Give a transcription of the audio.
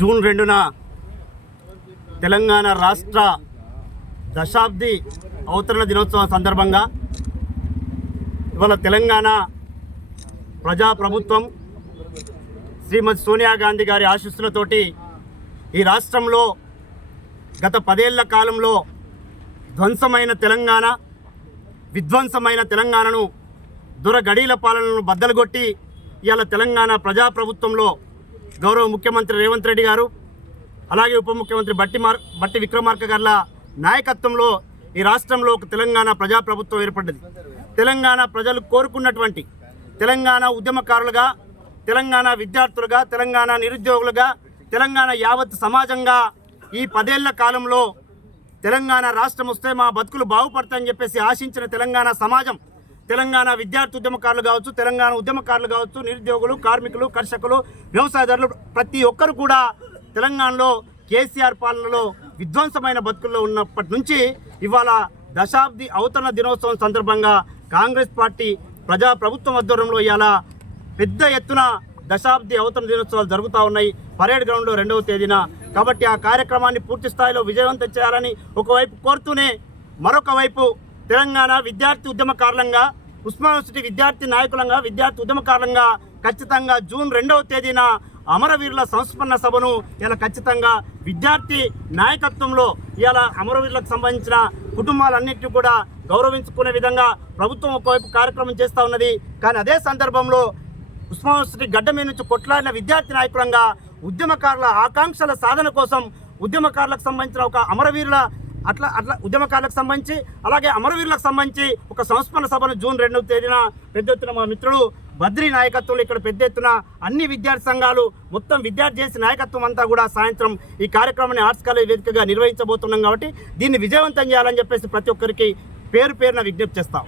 June 2న Telangana రాష్ట్ర దశాబ్ది అవతరణ దినోత్సవం సందర్భంగా ఇవాళ తెలంగాణ ప్రజాప్రభుత్వం శ్రీమతి సోనియా గాంధీ గారి ఆశీస్సులతోటి ఈ రాష్ట్రంలో గత 10 ఏళ్ల కాలంలో ధ్వంసమైన తెలంగాణ, విధ్వంసమైన తెలంగాణను దురగడీల పాలనను బద్దలుగొట్టి ఇవాళ తెలంగాణ ప్రజాప్రభుత్వంలో గౌరవ ముఖ్యమంత్రి రేవంత్ రెడ్డి గారు, అలాగే ఉప ముఖ్యమంత్రి బట్టి విక్రమార్క గారి నాయకత్వంలో ఈ రాష్ట్రంలో ఒక తెలంగాణ ప్రజాప్రభుత్వం ఏర్పడ్డది. తెలంగాణ ప్రజలు కోరుకున్నటువంటి తెలంగాణ ఉద్యమకారులుగా, తెలంగాణ విద్యార్థులుగా, తెలంగాణ నిరుద్యోగులుగా, తెలంగాణ యావత్ సమాజంగా ఈ 10 ఏళ్ల కాలంలో తెలంగాణ రాష్ట్రం వస్తే మా బతుకులు బాగుపడతాయని చెప్పేసి ఆశించిన తెలంగాణ సమాజం, తెలంగాణ విద్యార్థి ఉద్యమకారులు కావచ్చు, తెలంగాణ ఉద్యమకారులు కావచ్చు, నిరుద్యోగులు, కార్మికులు, కర్షకులు, వ్యవసాయదారులు ప్రతి ఒక్కరు కూడా తెలంగాణలో కేసీఆర్ పాలనలో విధ్వంసమైన బతుకుల్లో ఉన్నప్పటి నుంచి ఇవాళ దశాబ్ది అవతరణ దినోత్సవం సందర్భంగా కాంగ్రెస్ పార్టీ ప్రజాప్రభుత్వం ఆధ్వర్యంలో ఇవాళ పెద్ద ఎత్తున దశాబ్ది అవతరణ దినోత్సవాలు జరుగుతూ ఉన్నాయి పరేడ్ గ్రౌండ్లో 2వ తేదీన. కాబట్టి ఆ కార్యక్రమాన్ని పూర్తి స్థాయిలో విజయవంతం చేయాలని ఒకవైపు కోరుతూనే, మరొక వైపు తెలంగాణ విద్యార్థి ఉద్యమకారులంగా, ఉస్మానియా యూనివర్సిటీ విద్యార్థి నాయకులంగా, విద్యార్థి ఉద్యమకారులంగా ఖచ్చితంగా జూన్ 2వ తేదీన అమరవీరుల సంస్మరణ సభను ఇలా ఖచ్చితంగా విద్యార్థి నాయకత్వంలో ఇలా అమరవీరులకు సంబంధించిన కుటుంబాలన్నింటినీ కూడా గౌరవించుకునే విధంగా ప్రభుత్వం ఒకవైపు కార్యక్రమం చేస్తూ ఉన్నది. కానీ అదే సందర్భంలో ఉస్మానియా యూనివర్సిటీ గడ్డ మీద నుంచి కొట్లాడిన విద్యార్థి నాయకులంగా ఉద్యమకారుల ఆకాంక్షల సాధన కోసం ఉద్యమకారులకు సంబంధించిన ఒక అమరవీరుల అట్లా ఉద్యమకారులకు సంబంధించి, అలాగే అమరవీరులకు సంబంధించి ఒక సంస్మరణ సభను జూన్ 2వ తేదీన పెద్ద ఎత్తున మా మిత్రుడు బద్రీ నాయకత్వంలో ఇక్కడ పెద్ద ఎత్తున అన్ని విద్యార్థి సంఘాలు, మొత్తం విద్యార్థి చేసి నాయకత్వం అంతా కూడా సాయంత్రం ఈ కార్యక్రమాన్ని ఆర్ట్స్ కాలేజ్ వేదికగా నిర్వహించబోతున్నాం. కాబట్టి దీన్ని విజయవంతం చేయాలని చెప్పేసి ప్రతి ఒక్కరికి పేరు పేరున విజ్ఞప్తి చేస్తాం.